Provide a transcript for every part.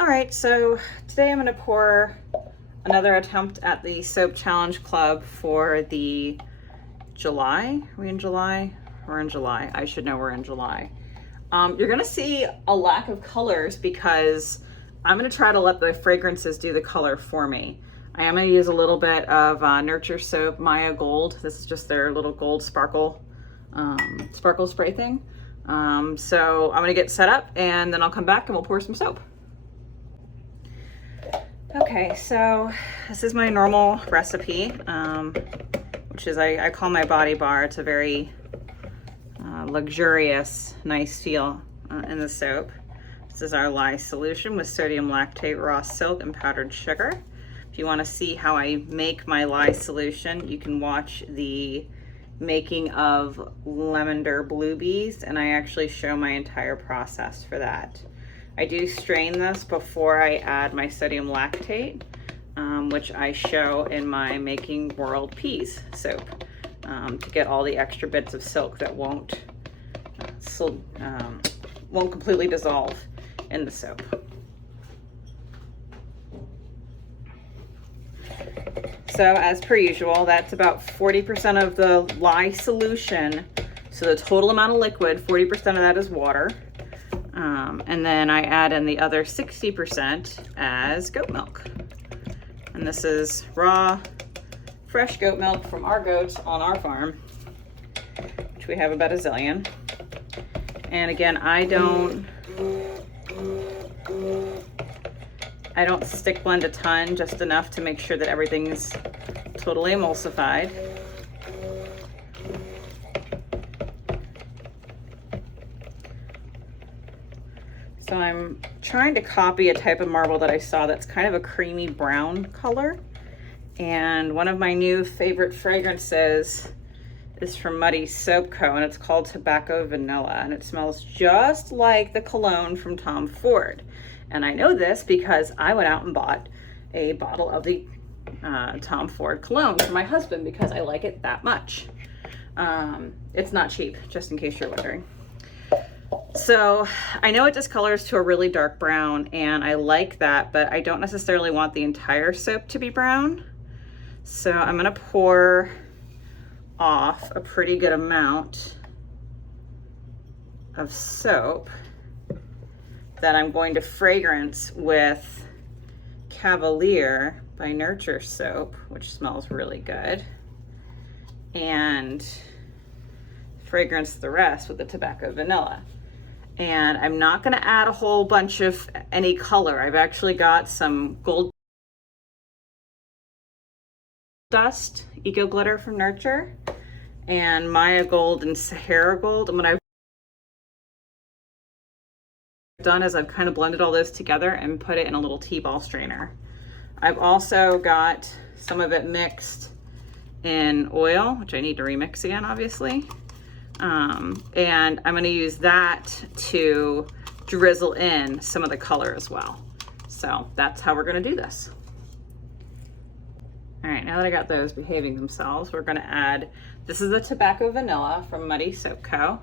All right, so today I'm gonna pour another attempt at the Soap Challenge Club for the July. Are we in July? We're in July. I should know we're in July. You're gonna see a lack of colors because I'm gonna try to let the fragrances do the color for me. I am gonna use a little bit of Nurture Soap Maya Gold. This is just their little gold sparkle spray thing. So I'm gonna get set up and then I'll come back and we'll pour some soap. Okay, so this is my normal recipe, which is I call my body bar. It's a very luxurious, nice feel in the soap. This is our lye solution with sodium lactate, raw silk, and powdered sugar. If you want to see how I make my lye solution, you can watch the making of Lemonder Blue Bees, and I actually show my entire process for that. I do strain this before I add my sodium lactate, which I show in my Making World Peas soap, to get all the extra bits of silk that won't completely dissolve in the soap. So as per usual, that's about 40% of the lye solution. So the total amount of liquid, 40% of that is water. And then I add in the other 60% as goat milk. And this is raw, fresh goat milk from our goats on our farm, which we have about a zillion. And again, I don't stick blend a ton, just enough to make sure that everything's totally emulsified. So I'm trying to copy a type of marble that I saw that's kind of a creamy brown color. And one of my new favorite fragrances is from Muddy Soap Co. and it's called Tobacco Vanilla. And it smells just like the cologne from Tom Ford. And I know this because I went out and bought a bottle of the Tom Ford cologne for my husband because I like it that much. It's not cheap, just in case you're wondering. So I know it discolors to a really dark brown and I like that, but I don't necessarily want the entire soap to be brown. So I'm gonna pour off a pretty good amount of soap that I'm going to fragrance with Caviler by Nurture Soap, which smells really good, and fragrance the rest with the Tobacco Vanilla. And I'm not gonna add a whole bunch of any color. I've actually got some gold dust, Eco Glitter from Nurture, and Maya Gold and Sahara Gold. And what I've done is I've kind of blended all those together and put it in a little T-ball strainer. I've also got some of it mixed in oil, which I need to remix again, obviously. And I'm going to use that to drizzle in some of the color as well. So that's how we're going to do this. All right, now that I got those behaving themselves, we're going to add, this is the Tobacco Vanilla from Muddy Soap Co.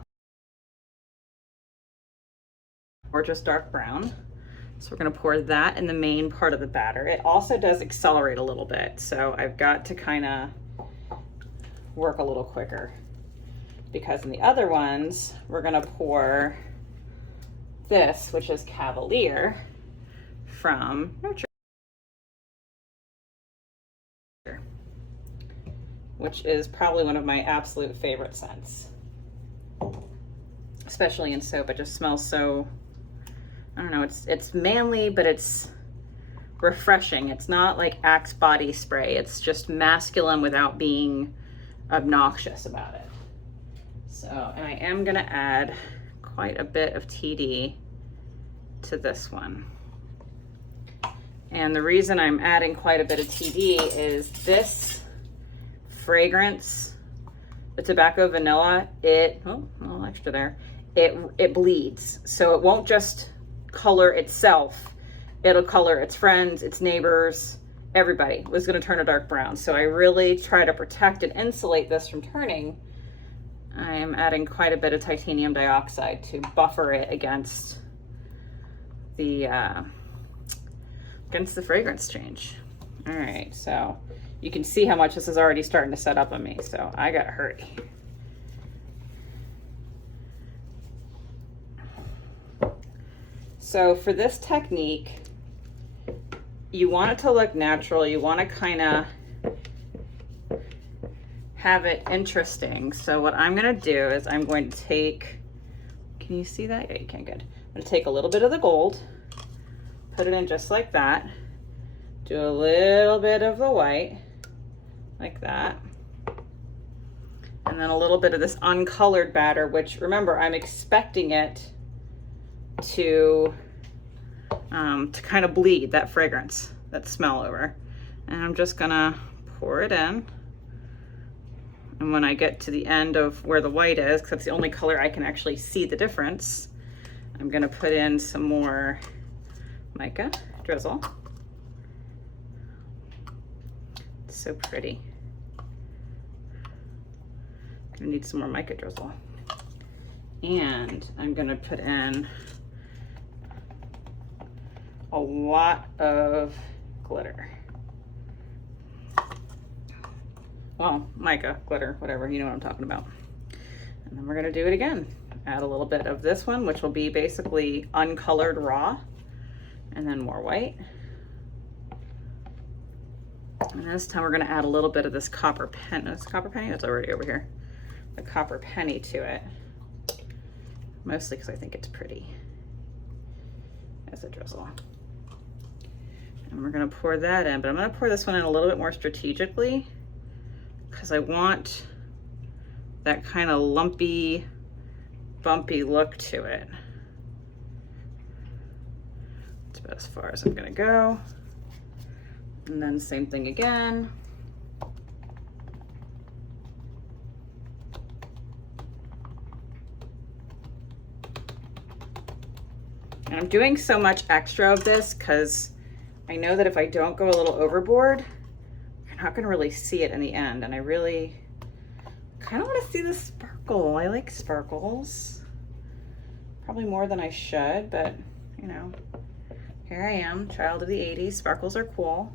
Or just dark brown. So we're going to pour that in the main part of the batter. It also does accelerate a little bit, so I've got to kind of work a little quicker. Because in the other ones, we're gonna pour this, which is Caviler from Nurture, which is probably one of my absolute favorite scents. Especially in soap, it just smells so, I don't know, it's manly, but it's refreshing. It's not like Axe body spray. It's just masculine without being obnoxious about it. So, and I am gonna add quite a bit of TD to this one. And the reason I'm adding quite a bit of TD is this fragrance, the Tobacco Vanilla, a little extra there, it bleeds. So it won't just color itself, it'll color its friends, its neighbors, everybody was gonna turn a dark brown. So I really try to protect and insulate this from turning. I am adding quite a bit of titanium dioxide to buffer it against the against the fragrance change. All right, so you can see how much this is already starting to set up on me, so I gotta hurry. So for this technique, you want it to look natural. You want to kind of have it interesting. So what I'm going to do is I'm going to take, can you see that? Yeah, you can, good. I'm going to take a little bit of the gold, put it in just like that, do a little bit of the white, like that, and then a little bit of this uncolored batter, which remember, I'm expecting it to kind of bleed that fragrance, that smell over. And I'm just gonna pour it in. And when I get to the end of where the white is, because that's the only color I can actually see the difference, I'm gonna put in some more mica drizzle. It's so pretty. Gonna need some more mica drizzle. And I'm gonna put in a lot of glitter. Well, mica, glitter, whatever, you know what I'm talking about. And then we're gonna do it again. Add a little bit of this one, which will be basically uncolored raw, and then more white. And this time we're gonna add a little bit of this copper penny. This copper penny, that's already over here. The copper penny to it, mostly because I think it's pretty as a drizzle. And we're gonna pour that in, but I'm gonna pour this one in a little bit more strategically because I want that kind of lumpy, bumpy look to it. That's about as far as I'm gonna go. And then same thing again. And I'm doing so much extra of this because I know that if I don't go a little overboard, you're not gonna really see it in the end. And I really kind of want to see the sparkle. I like sparkles. Probably more than I should, but you know, here I am, child of the 80s. Sparkles are cool.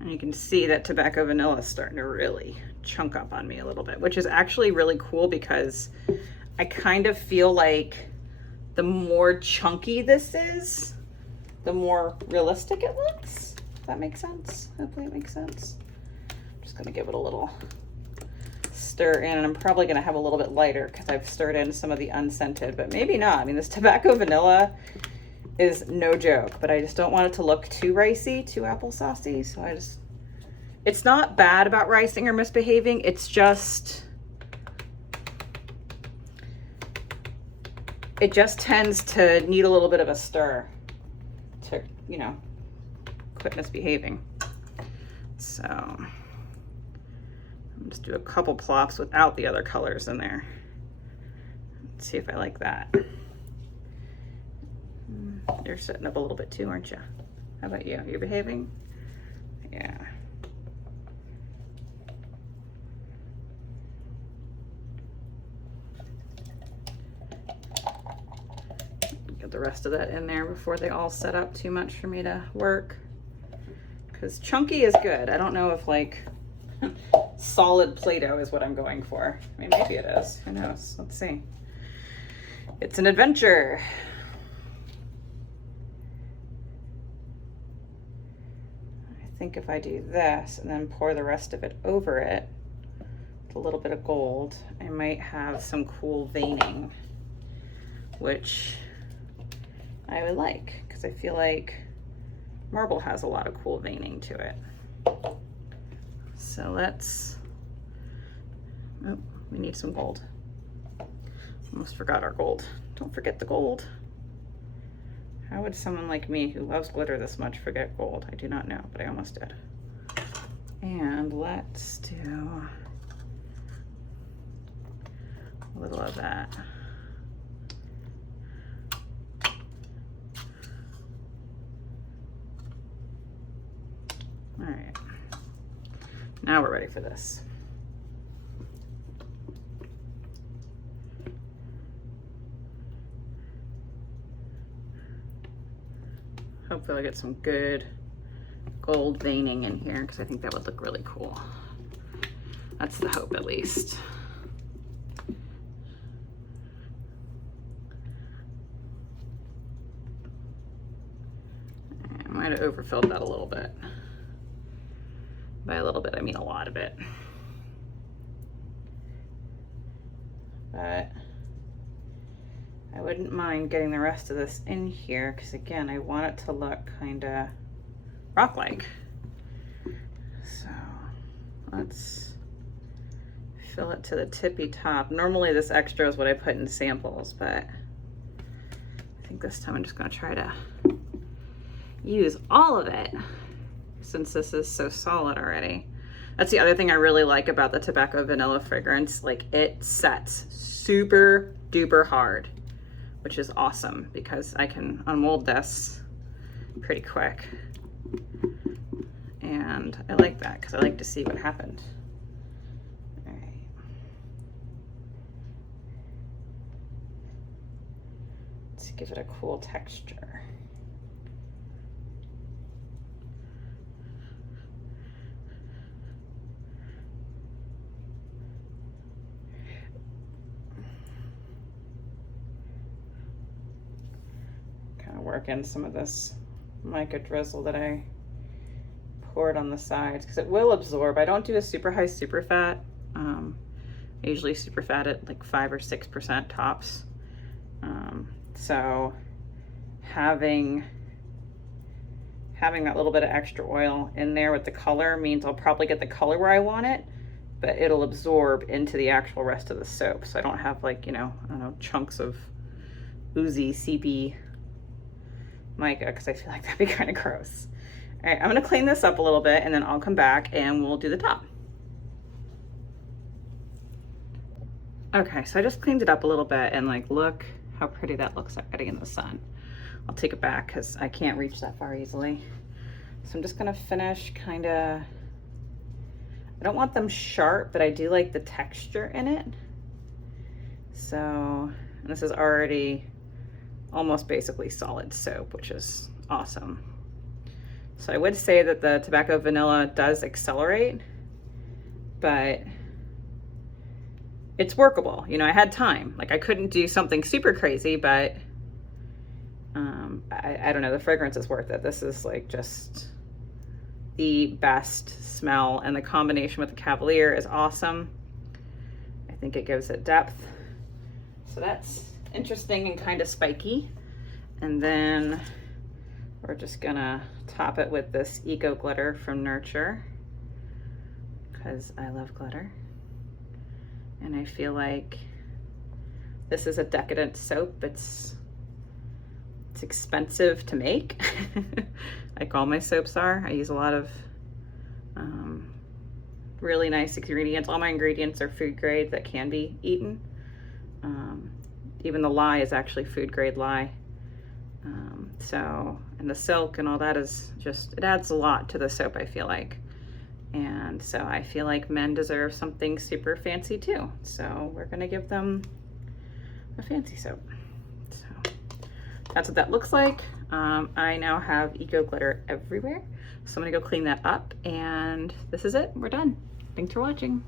And you can see that tobacco vanilla is starting to really chunk up on me a little bit, which is actually really cool because I kind of feel like the more chunky this is, the more realistic it looks. Does that make sense? Hopefully it makes sense. I'm just gonna give it a little stir in, and I'm probably gonna have a little bit lighter because I've stirred in some of the unscented, but maybe not. I mean, this tobacco vanilla is no joke, but I just don't want it to look too ricey, too applesaucey. So it's not bad about ricing or misbehaving. It's just, it just tends to need a little bit of a stir to, you know, quit misbehaving. So I'll just do a couple plops without the other colors in there. Let's see if I like that. You're setting up a little bit too, aren't you? How about you? You're behaving? Yeah. Get the rest of that in there before they all set up too much for me to work. Because chunky is good. I don't know if like solid Play-Doh is what I'm going for. I mean, maybe it is. Who knows? Let's see. It's an adventure. I think if I do this and then pour the rest of it over it with a little bit of gold, I might have some cool veining, which I would like because I feel like marble has a lot of cool veining to it. So let's, oh, we need some gold. Almost forgot our gold. Don't forget the gold. How would someone like me who loves glitter this much forget gold? I do not know, but I almost did. And let's do a little of that. Now we're ready for this. Hopefully I'll get some good gold veining in here because I think that would look really cool. That's the hope, at least. I might have overfilled that a little bit. By a little bit, I mean a lot of it. But I wouldn't mind getting the rest of this in here because, again, I want it to look kind of rock-like. So let's fill it to the tippy top. Normally this extra is what I put in samples, but I think this time I'm just going to try to use all of it since this is so solid already. That's the other thing I really like about the tobacco vanilla fragrance. Like, it sets super duper hard, which is awesome because I can unmold this pretty quick. And I like that because I like to see what happened. All right. Let's give it a cool texture. Kind of work in some of this mica drizzle that I poured on the sides because it will absorb. I don't do a super high super fat. I usually super fat at like 5 or 6% tops. So having that little bit of extra oil in there with the color means I'll probably get the color where I want it, but it'll absorb into the actual rest of the soap. So I don't have, like, you know, I don't know, chunks of oozy, seepy mica because I feel like that'd be kind of gross. All right, I'm gonna clean this up a little bit and then I'll come back and we'll do the top. Okay, so I just cleaned it up a little bit and, like, look how pretty that looks already in the sun. I'll take it back because I can't reach that far easily. So I'm just gonna finish kind of, I don't want them sharp, but I do like the texture in it. So, and this is already almost basically solid soap, which is awesome. So I would say that the tobacco vanilla does accelerate, but it's workable. You know, I had time. Like, I couldn't do something super crazy, but I don't know, the fragrance is worth it. This is like just the best smell, and the combination with the Caviler is awesome. I think it gives it depth. So that's interesting and kind of spiky. And then we're just gonna top it with this Eco Glitter from Nurture because I love glitter. And I feel like this is a decadent soap. It's expensive to make, like all my soaps are. I use a lot of really nice ingredients. All my ingredients are food grade that can be eaten. Even the lye is actually food grade lye. So, and the silk and all that is just, it adds a lot to the soap, I feel like. And so I feel like men deserve something super fancy too. So we're gonna give them a fancy soap. So that's what that looks like. I now have Eco Glitter everywhere. So I'm gonna go clean that up, and this is it, we're done. Thanks for watching.